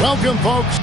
Welcome, folks.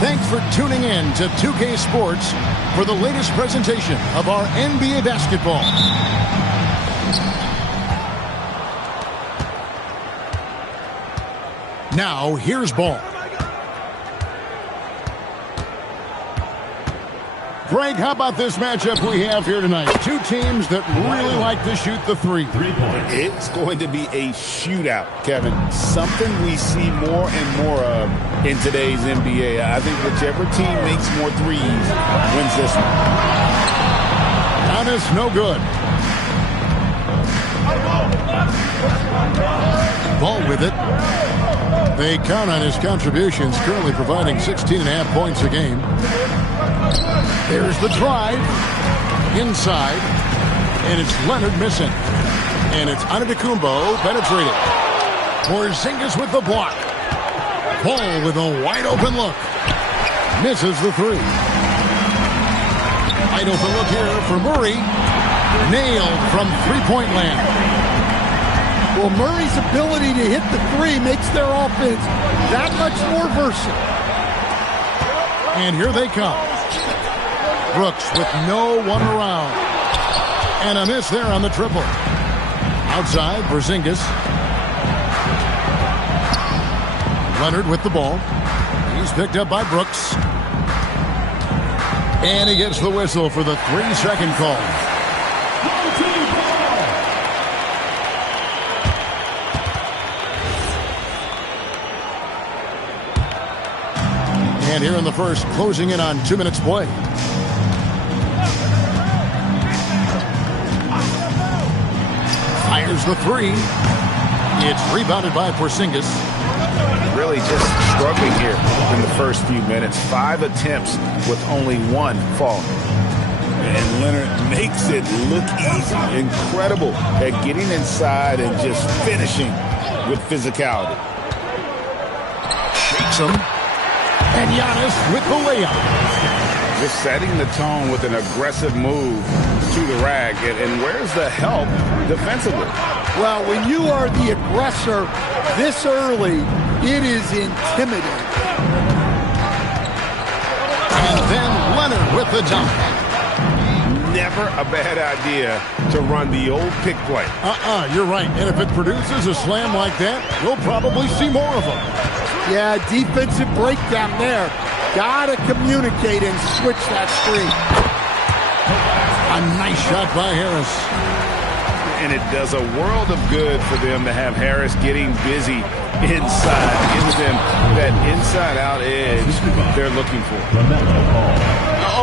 Thanks for tuning in to 2K Sports for the latest presentation of our NBA basketball. Now, here's ball. Greg, how about this matchup we have here tonight? Two teams that really like to shoot the three. It's going to be a shootout, Kevin. Something we see more and more of in today's NBA. I think whichever team makes more threes wins this one. Giannis, no good. Ball with it. They count on his contributions, currently providing 16.5 points a game. There's the drive. Inside. And it's Leonard missing. And it's Antetokounmpo penetrating. Porzingis with the block. Paul with a wide open look. Misses the three. Wide open look here for Murray. Nailed from three-point land. Well, Murray's ability to hit the three makes their offense that much more versatile. And here they come. Brooks with no one around. And a miss there on the triple. Outside, Porzingis. Leonard with the ball. He's picked up by Brooks. And he gets the whistle for the 3-second call. And here in the first, closing in on 2 minutes play. Fires the three. It's rebounded by Porzingis. Really just struggling here in the first few minutes. 5 attempts with only 1 falling. And Leonard makes it look easy. Incredible at getting inside and just finishing with physicality. Shakes him. And Giannis with the layup. Just setting the tone with an aggressive move to the rack. And where's the help defensively? Well, when you are the aggressor this early, it is intimidating. And then Leonard with the dunk. Never a bad idea to run the old pick play. You're right. And if it produces a slam like that, we'll probably see more of them. Yeah, defensive breakdown there. Gotta communicate and switch that screen. A nice shot by Harris. And it does a world of good for them to have Harris getting busy inside. Gives them that inside-out edge they're looking for.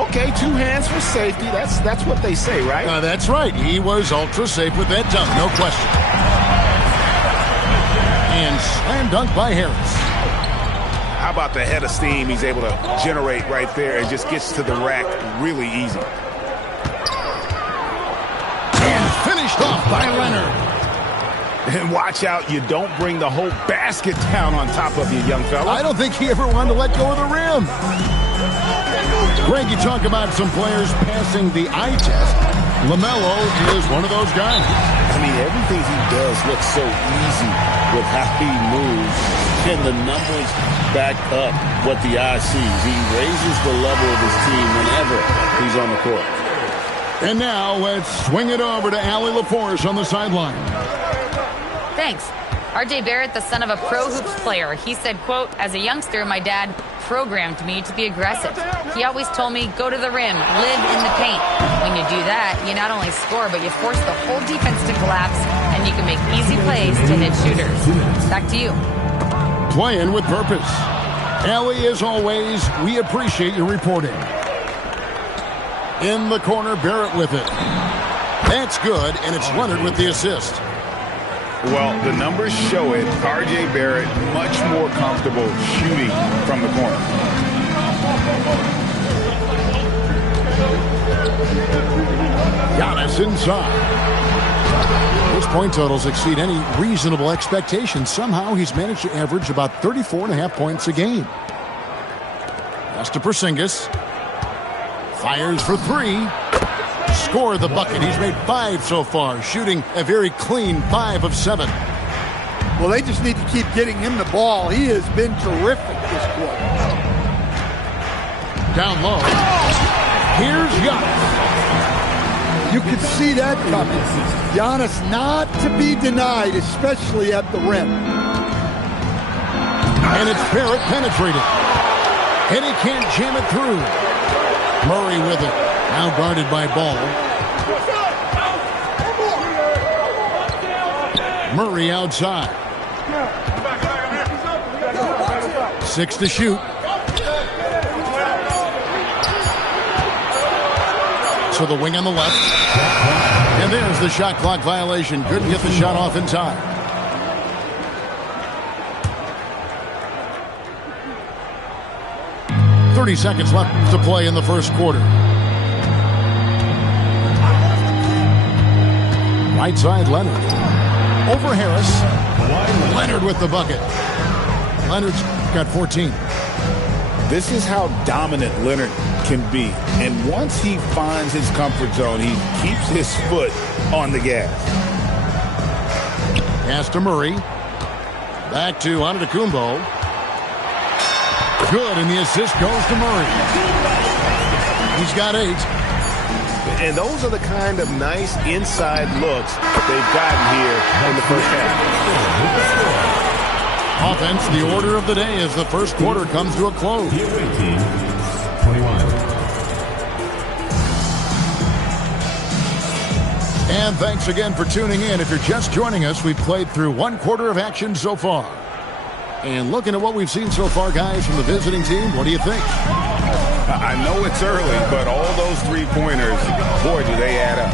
Okay, 2 hands for safety. That's what they say, right? That's right. He was ultra safe with that dunk, no question. And slam dunk by Harris. How about the head of steam he's able to generate right there and just gets to the rack really easy. And finished off by Leonard. And watch out, you don't bring the whole basket down on top of you, young fella. I don't think he ever wanted to let go of the rim. Greg, you talk about some players passing the eye test. LaMelo is one of those guys. I mean, everything he does looks so easy with how he moves. And the numbers back up what the eye sees. He raises the level of his team whenever he's on the court. And now let's swing it over to Allie LaForce on the sideline. Thanks. R.J. Barrett, the son of a pro hoops player, he said, quote, as a youngster, my dad programmed me to be aggressive. He always told me, go to the rim, live in the paint. When you do that, you not only score, but you force the whole defense to collapse, and you can make easy plays to hit shooters. Back to you. Playing with purpose. Allie, as always, we appreciate your reporting. In the corner, Barrett with it. That's good, and it's Leonard with the assist. Well, the numbers show it. R.J. Barrett much more comfortable shooting from the corner. Giannis inside. His point totals exceed any reasonable expectations. Somehow he's managed to average about 34.5 points a game. Pass to Porzingis. Fires for three. Score the bucket. He's made 5 so far, shooting a very clean 5 of 7. Well, they just need to keep getting him the ball. He has been terrific this quarter. Down low. Here's Giannis. You could see that coming. Giannis not to be denied, especially at the rim. And it's Barrett penetrating. And he can't jam it through. Murray with it. Now guarded by Ball. Murray outside. 6 to shoot. So the wing on the left. And there's the shot clock violation. Couldn't get the shot off in time. .30 seconds left to play in the first quarter. Right side, Leonard. Over Harris. Leonard with the bucket. Leonard's got 14. This is how dominant Leonard can be. And once he finds his comfort zone, he keeps his foot on the gas. Pass to Murray. Back to Antetokounmpo. Good, and the assist goes to Murray. He's got 8. And those are the kind of nice inside looks they've gotten here in the first half. Offense, the order of the day as the first quarter comes to a close. And thanks again for tuning in. If you're just joining us, we've played through 1 quarter of action so far. And looking at what we've seen so far, guys, from the visiting team, what do you think? I know it's early, but all those 3-pointers, boy, do they add up.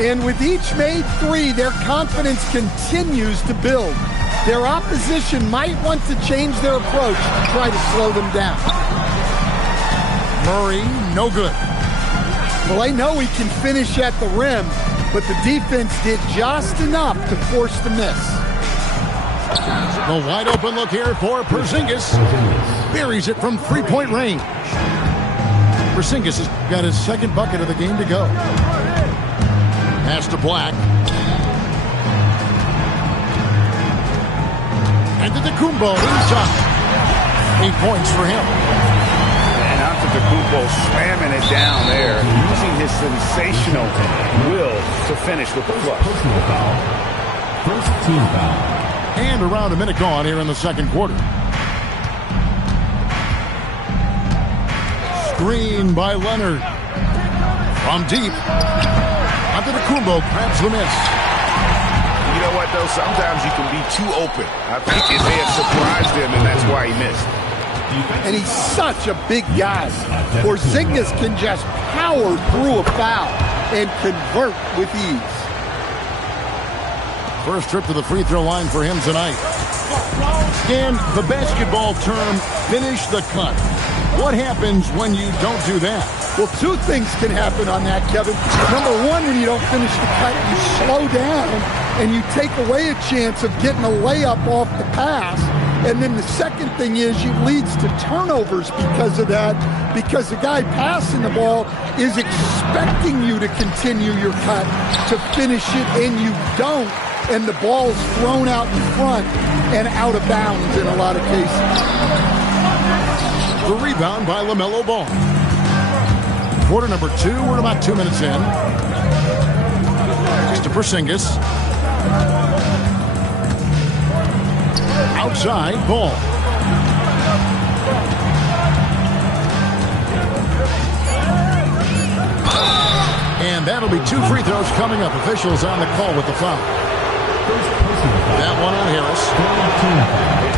And with each made 3, their confidence continues to build. Their opposition might want to change their approach to try to slow them down. Murray, no good. Well, I know he can finish at the rim, but the defense did just enough to force the miss. The wide open look here for Porzingis. Buries it from 3-point range. Porzingis has got his second bucket of the game to go. Pass to Black. And to Antetokounmpo inside. 8 points for him. And Antetokounmpo slamming it down there, using his sensational will to finish with the flush. Personal foul. First team foul. And around a minute gone here in the second quarter. Screen by Leonard. From deep. Antetokounmpo grabs the miss. You know what, though? Sometimes you can be too open. I think it may have surprised him, and that's why he missed. And he's such a big guy. Porzingis can just power through a foul and convert with ease. First trip to the free throw line for him tonight. And the basketball term, finish the cut. What happens when you don't do that? Well, two things can happen on that, Kevin. Number one, when you don't finish the cut, you slow down and you take away a chance of getting a layup off the pass. And then the second thing is it leads to turnovers because of that, because the guy passing the ball is expecting you to continue your cut, to finish it, and you don't, and the ball's thrown out in front and out of bounds in a lot of cases. The rebound by LaMelo Ball. Quarter number 2, we're about 2 minutes in. Just to Porzingis. Outside, Ball. And that'll be 2 free throws coming up. Officials on the call with the foul. That one on Harris.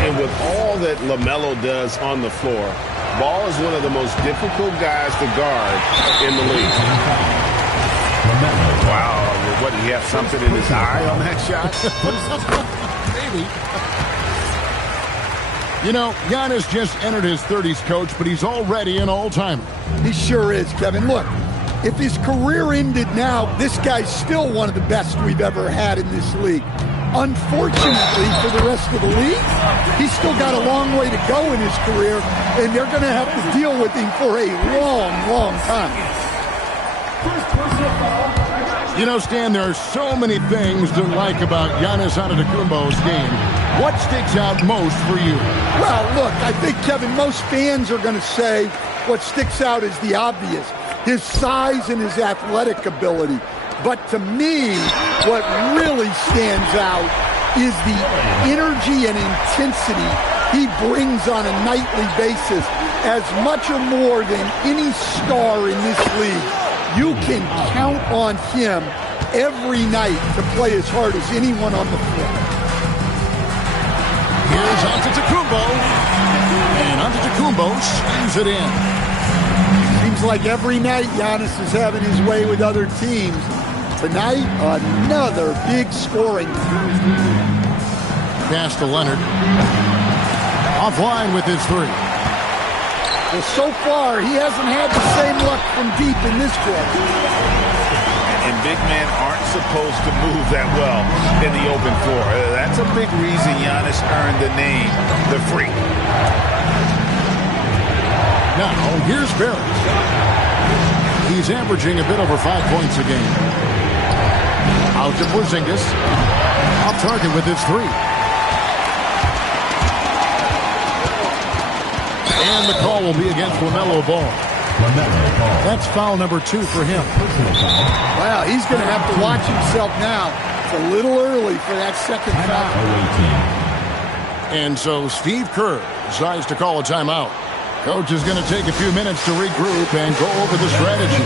And with all that LaMelo does on the floor, Ball is one of the most difficult guys to guard in the league. Wow, what, did he have something in his eye on that shot? Maybe. You know, Giannis just entered his 30s, Coach, but he's already an all-timer. He sure is, Kevin. Look, if his career ended now, this guy's still one of the best we've ever had in this league. Unfortunately for the rest of the league, he's still got a long way to go in his career, and they're going to have to deal with him for a long, long time. You know, Stan, there are so many things to like about Giannis Antetokounmpo's game. What sticks out most for you? Well, look, I think, Kevin, most fans are going to say what sticks out is the obvious, his size and his athletic ability. But to me, what really stands out is the energy and intensity he brings on a nightly basis, as much or more than any star in this league. You can count on him every night to play as hard as anyone on the floor. Here's Antetokounmpo, and Antetokounmpo swings it in. Seems like every night Giannis is having his way with other teams. Tonight, another big scoring. Pass to Leonard. Offline with his 3. Well, so far, he hasn't had the same luck from deep in this quarter. And big men aren't supposed to move that well in the open floor. That's a big reason Giannis earned the name, the Freak. Now, here's Barrett. He's averaging a bit over 5 points a game. Out to Porzingis. Off target with his 3. And the call will be against LaMelo Ball. That's foul number 2 for him. Wow, he's going to have to watch himself now. It's a little early for that second foul. And so Steve Kerr decides to call a timeout. Coach is going to take a few minutes to regroup and go over the strategy.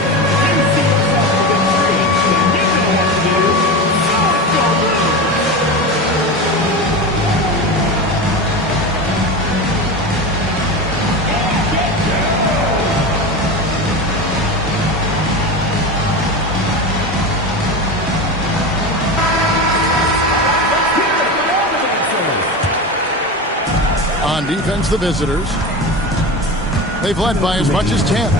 On defense, the visitors. They've led by as much as 10. And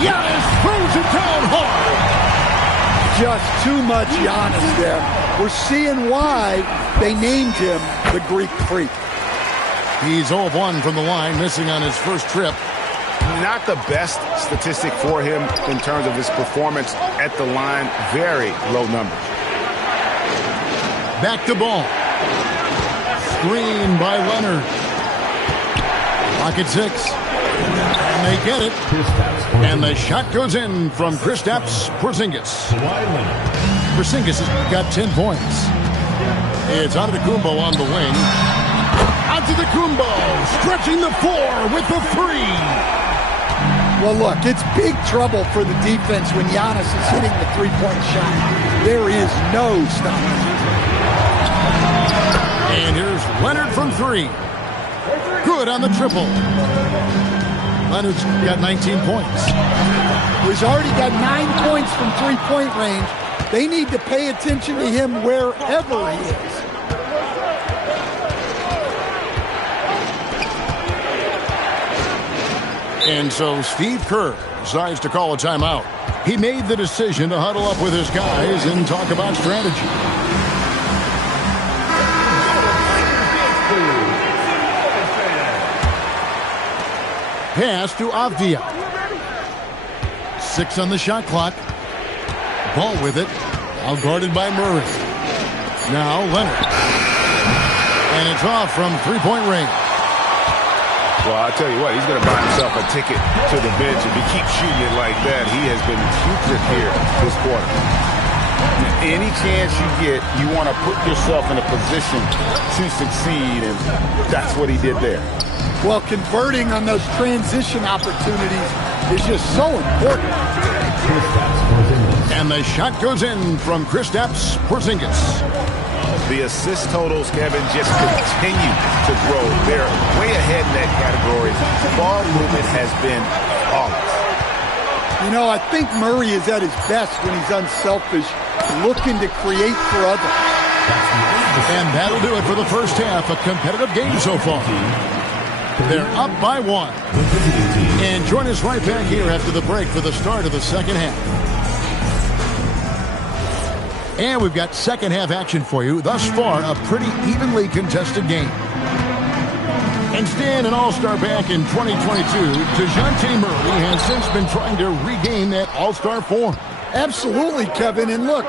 Giannis throws it down hard. Just too much Giannis there. We're seeing why they named him the Greek Freak. He's 0 of 1 from the line, missing on his first trip. Not the best statistic for him in terms of his performance at the line. Very low numbers. Back to Ball. Screen by Leonard. Pocket 6. And they get it. And the shot goes in from Kristaps Porzingis. Porzingis has got 10 points. It's Antetokounmpo on the wing. Antetokounmpo stretching the floor with the 3. Well, look, it's big trouble for the defense when Giannis is hitting the three-point shot. There is no stopping. And here's Leonard from 3. Good on the triple. Leonard's got 19 points. He's already got 9 points from three-point range. They need to pay attention to him wherever he is. And so Steve Kerr decides to call a timeout. He made the decision to huddle up with his guys and talk about strategy. Pass to Avdia. 6 on the shot clock. Ball with it. Now guarded by Murray. Now Leonard. And it's off from three-point range. Well, I'll tell you what, he's going to buy himself a ticket to the bench. If he keeps shooting it like that, he has been putrid here this quarter. Any chance you get, you want to put yourself in a position to succeed, and that's what he did there. Well, converting on those transition opportunities is just so important. And the shot goes in from Kristaps Porzingis. The assist totals, Kevin, just continue to grow. They're way ahead in that category. Ball movement has been flawless. You know, I think Murray is at his best when he's unselfish, looking to create for others. And that'll do it for the first half. A competitive game so far. They're up by 1. And join us right back here after the break for the start of the second half. And we've got second half action for you. Thus far, a pretty evenly contested game. And staying an all-star back in 2022, DeJounte Murray has since been trying to regain that all-star form. Absolutely, Kevin. And look,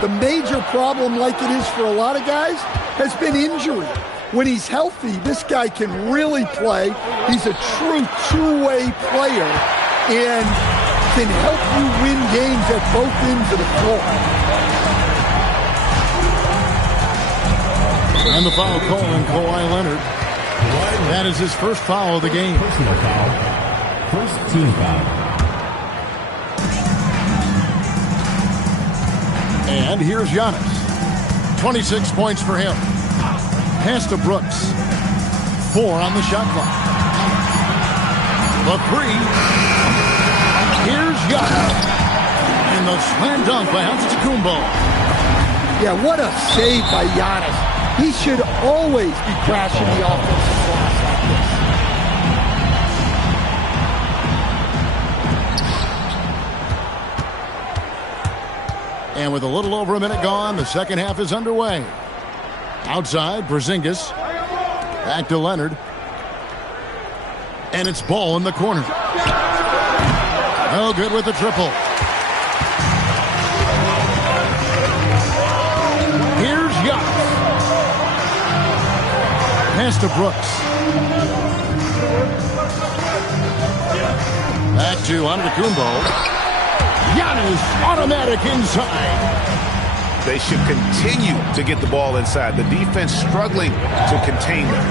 the major problem, like it is for a lot of guys, has been injury. When he's healthy, this guy can really play. He's a true two-way player and can help you win games at both ends of the floor. And the foul call on Kawhi Leonard. That is his first foul of the game. Personal foul. First team foul. And here's Giannis. 26 points for him. Pass to Brooks. 4 on the shot clock. The 3. Here's Giannis. And the slam dunk by Antetokounmpo. Yeah, what a save by Giannis. He should always be crashing the offensive glass like this. And with a little over a minute gone, the second half is underway. Outside, Porzingis. Back to Leonard. And it's Ball in the corner. No good with the triple. Here's Giannis. Pass to Brooks. Back to Antetokounmpo. Giannis automatic inside. They should continue to get the ball inside. The defense struggling to contain them.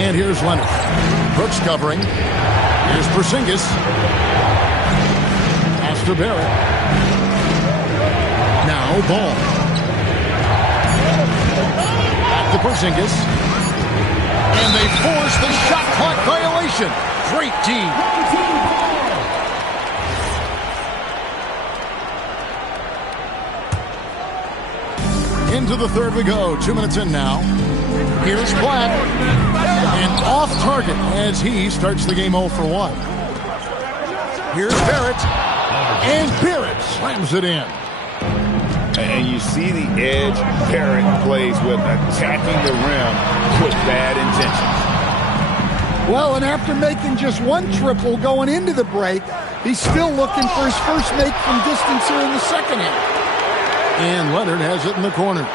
And here's Leonard. Brooks covering. Here's Porzingis. Pass to Barrett. Now Ball. To Porzingis. And they force the shot clock violation. Great team. Into the third we go. 2 minutes in now. Here's Black. And off target as he starts the game 0 for 1. Here's Barrett. And Barrett slams it in. And you see the edge Barrett plays with, attacking the rim with bad intentions. Well, and after making just one triple going into the break, he's still looking for his first make from distance here in the second half. And Leonard has it in the corner.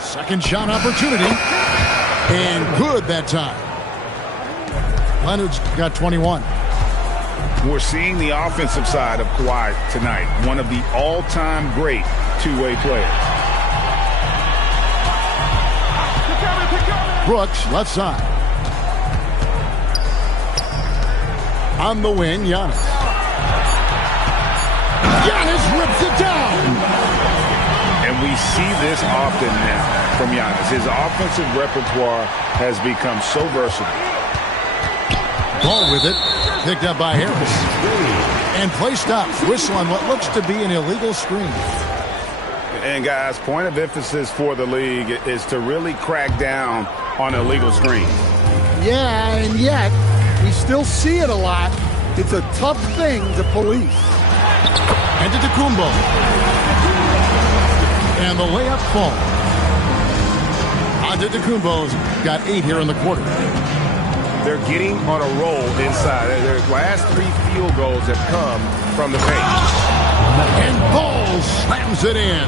Second shot opportunity. And good that time. Leonard's got 21. We're seeing the offensive side of Kawhi tonight. One of the all-time great two-way players. Brooks, left side. On the wing, Giannis. Giannis rips it down. And we see this often now from Giannis. His offensive repertoire has become so versatile. Ball with it. Picked up by Harris. And play stops. Whistle on what looks to be an illegal screen. And guys, point of emphasis for the league is to really crack down on illegal screens. Yeah, and yet we still see it a lot. It's a tough thing to police. Antetokounmpo. And the layup falls. Antetokounmpo's got 8 here in the quarter. They're getting on a roll inside. Their last 3 field goals have come from the paint. And Ball slams it in.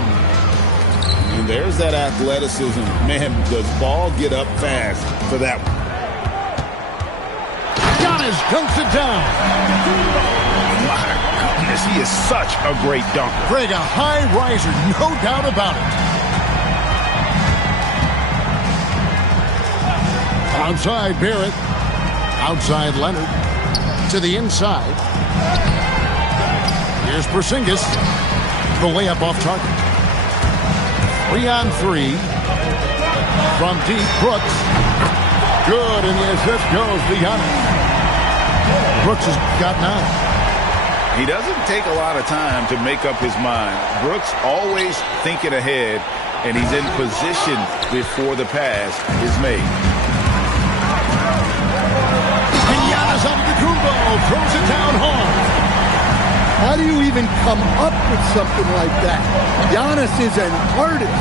And there's that athleticism. Man, does Ball get up fast for that one. Giannis dunks it down. My goodness, he is such a great dunker. Greg, a high riser, no doubt about it. Outside Barrett. Outside Leonard. To the inside. Here's Porzingis. The layup off target. 3 on 3. From deep, Brooks. Good, and the assist goes to Giannis. Brooks has got 9. He doesn't take a lot of time to make up his mind. Brooks always thinking ahead, and he's in position before the pass is made. And Giannis Antetokounmpo throws it down hard. How do you even come up with something like that? Giannis is an artist.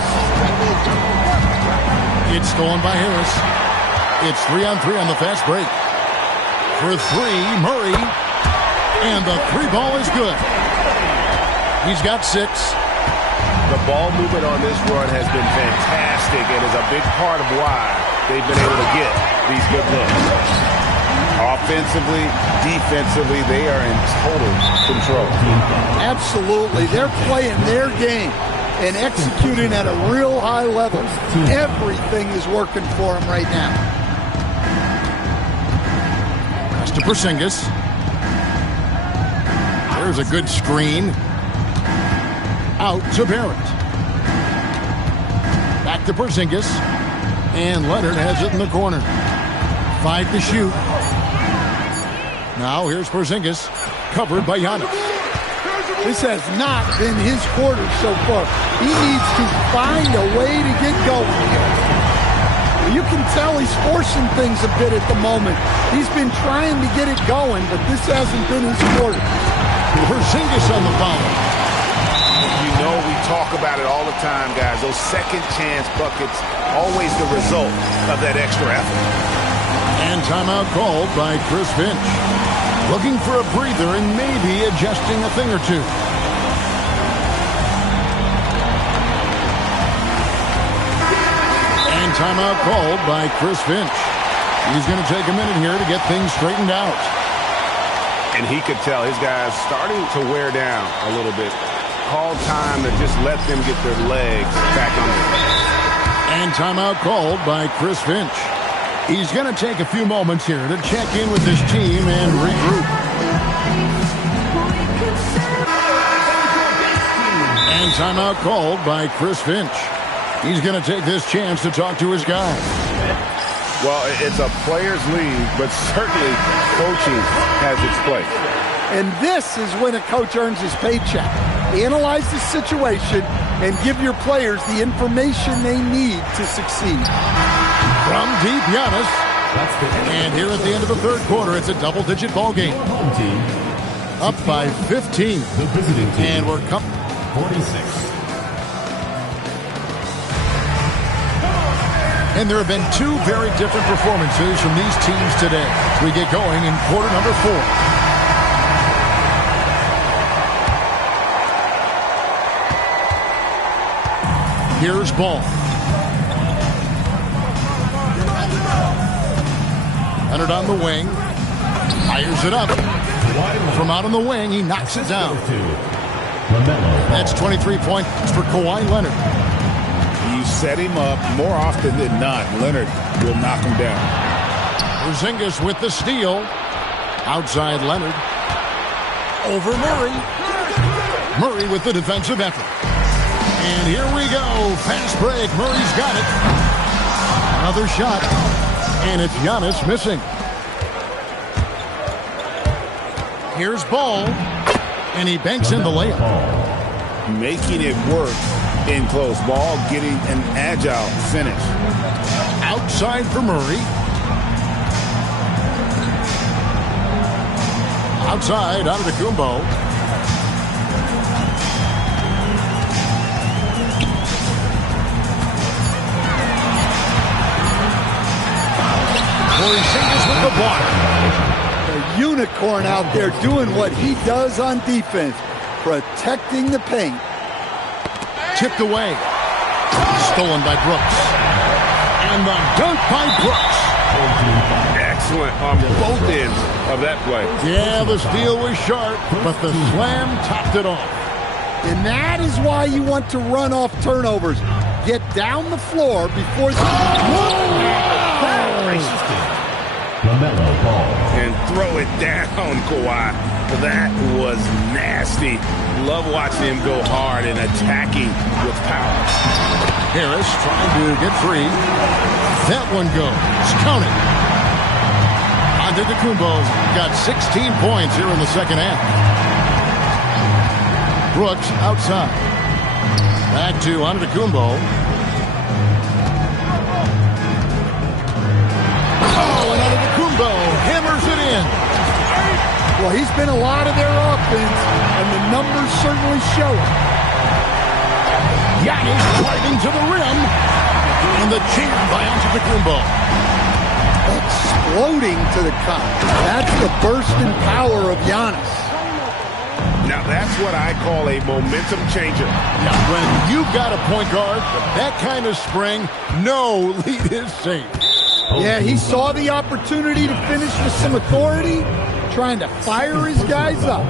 It's stolen by Harris. It's 3 on 3 on the fast break. For 3, Murray. And the 3 ball is good. He's got 6. The ball movement on this run has been fantastic and is a big part of why they've been able to get these good looks. Offensively, defensively, they are in total control. Absolutely. They're playing their game and executing at a real high level. Everything is working for them right now. Pass to Porzingis. There's a good screen. Out to Barrett. Back to Porzingis. And Leonard has it in the corner. 5 to shoot. Now here's Porzingis, covered by Giannis. This has not been his quarter so far. He needs to find a way to get going here. You can tell he's forcing things a bit at the moment. He's been trying to get it going, but this hasn't been his quarter. Porzingis on the foul. You know we talk about it all the time, guys. Those second chance buckets, always the result of that extra effort. And timeout called by Chris Finch. Looking for a breather and maybe adjusting a thing or two. And timeout called by Chris Finch. He's going to take a minute here to get things straightened out. And he could tell his guys starting to wear down a little bit. Call time to just let them get their legs back under. And timeout called by Chris Finch. He's going to take a few moments here to check in with his team and regroup. And timeout called by Chris Finch. He's going to take this chance to talk to his guys. Well, it's a players' league, but certainly coaching has its place. And this is when a coach earns his paycheck. Analyze the situation and give your players the information they need to succeed. From deep, Giannis. And here at the end of the third quarter, it's a double-digit ball game. Up by 15. And we're 46. And there have been 2 very different performances from these teams today. We get going in quarter number 4. Here's Ball. Leonard on the wing. Fires it up. From out on the wing, he knocks it down. That's 23 points for Kawhi Leonard. You set him up more often than not. Leonard will knock him down. Porzingis with the steal. Outside Leonard. Over Murray. Murray with the defensive effort. And here we go. Fast break. Murray's got it. Another shot. And it's Giannis missing. Here's Ball. And he banks in the layup. Making it work in close ball, getting an agile finish. Outside for Murray. Outside, Antetokounmpo. Porzingis with the block. A unicorn out there doing what he does on defense, protecting the paint. Tipped away. Stolen by Brooks. And the dunk by Brooks. Excellent on both ends of that play. Yeah, the steal was sharp, but the slam topped it off. And that is why you want to run off turnovers. Get down the floor before the... LaMelo Ball. And throw it down, Kawhi. That was nasty. Love watching him go hard and attacking with power. Harris trying to get free. That one goes. Count it. Antetokounmpo's got 16 points here in the second half. Brooks outside. Back to Antetokounmpo. Oh, and Antetokounmpo hammers it in. Well, he's been a lot of their offense, and the numbers certainly show it. Giannis driving to the rim. And the jam by Antetokounmpo. Exploding to the cup. That's the burst in power of Giannis. Now that's what I call a momentum changer. Yeah, when you've got a point guard with that kind of spring, no lead is safe. Yeah, he saw the opportunity to finish with some authority, trying to fire his guys up.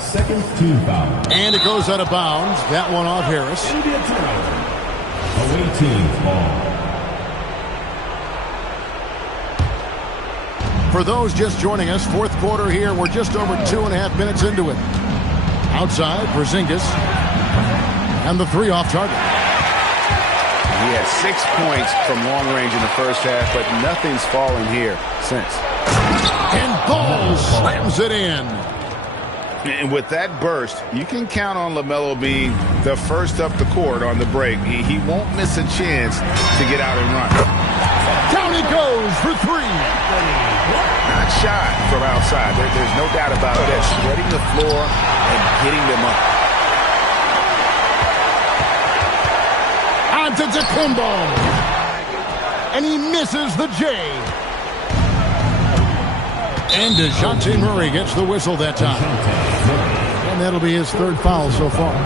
Second team foul. And it goes out of bounds. That one off Harris. It'll be a turnover. Away team ball. For those just joining us, fourth quarter here. We're just over 2.5 minutes into it. Outside, Porzingis. And the three off target. He had 6 points from long range in the first half, but nothing's fallen here since. And Ball slams it in. And with that burst, you can count on LaMelo being the first up the court on the break. He won't miss a chance to get out and run. Down he goes for three. Not shy from outside. There's no doubt about that. Spreading the floor and hitting them up. Antetokounmpo. And he misses the J. And DeJounte Murray gets the whistle that time. And that'll be his third foul so far.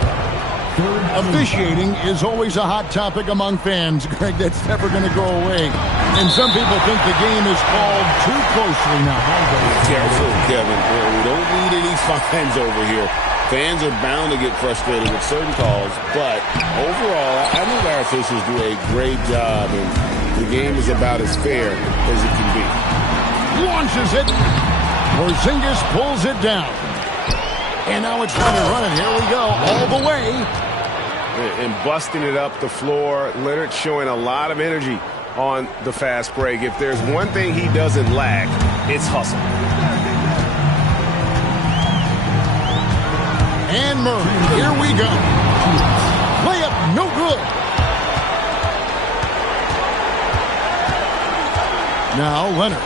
Officiating is always a hot topic among fans, Greg. That's never going to go away. And some people think the game is called too closely now. Careful, Kevin. We don't need any fines over here. Fans are bound to get frustrated with certain calls, but overall, I think our officials do a great job, and the game is about as fair as it can be. Launches it. Porzingis pulls it down. And now it's running. Here we go. All the way. And busting it up the floor. Leonard showing a lot of energy on the fast break. If there's one thing he doesn't lack, it's hustle. And Murray. Here we go. Layup no good. Now Leonard.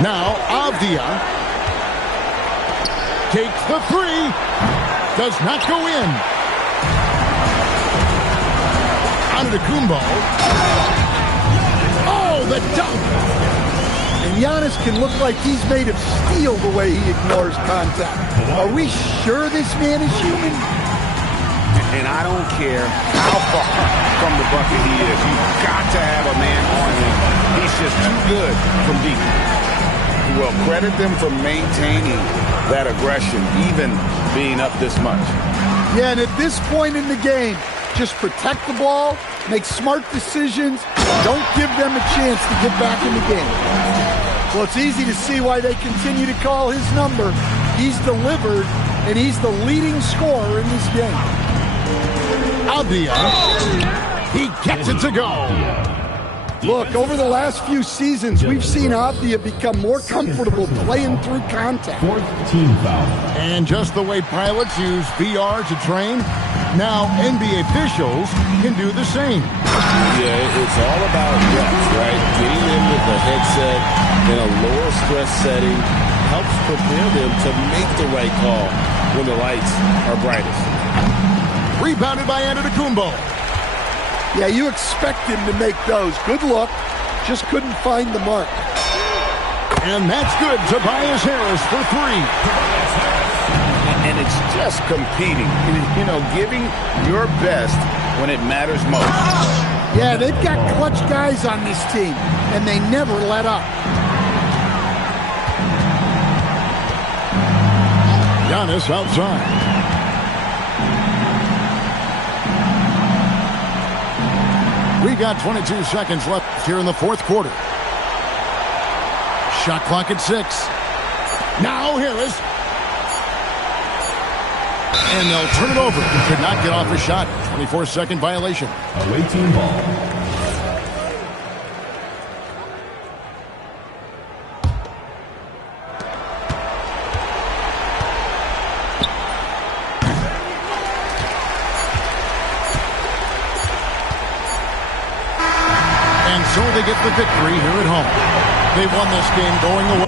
Now Avdia takes the three. Does not go in. Antetokounmpo. Oh, the dunk. And Giannis can look like he's made of steel the way he ignores contact. Are we sure this man is human? And I don't care how far from the bucket he is. You've got to have a man on him. He's just too good from deep. Well, credit them for maintaining that aggression, even being up this much. Yeah, and at this point in the game, just protect the ball, make smart decisions, don't give them a chance to get back in the game. Well, it's easy to see why they continue to call his number. He's delivered, and he's the leading scorer in this game. Avdia. He gets it to go. Look, over the last few seasons, we've seen Avdia become more comfortable playing through contact. Fourth team foul. And just the way pilots use VR to train, Now NBA officials can do the same. Yeah, it's all about reps, right? Getting them with a headset in a lower stress setting helps prepare them to make the right call when the lights are brightest. Rebounded by Antetokounmpo. Yeah, you expect him to make those. Good look. Just couldn't find the mark. And that's good. Tobias Harris for three. And it's just competing, you know, giving your best when it matters most. Yeah, they've got clutch guys on this team, and they never let up. Giannis outside. We got 22 seconds left here in the fourth quarter. Shot clock at 6. Now Harris. And they'll turn it over. He could not get off a shot. 24-second violation. Away team ball. And so they get the victory here at home. They've won this game going away.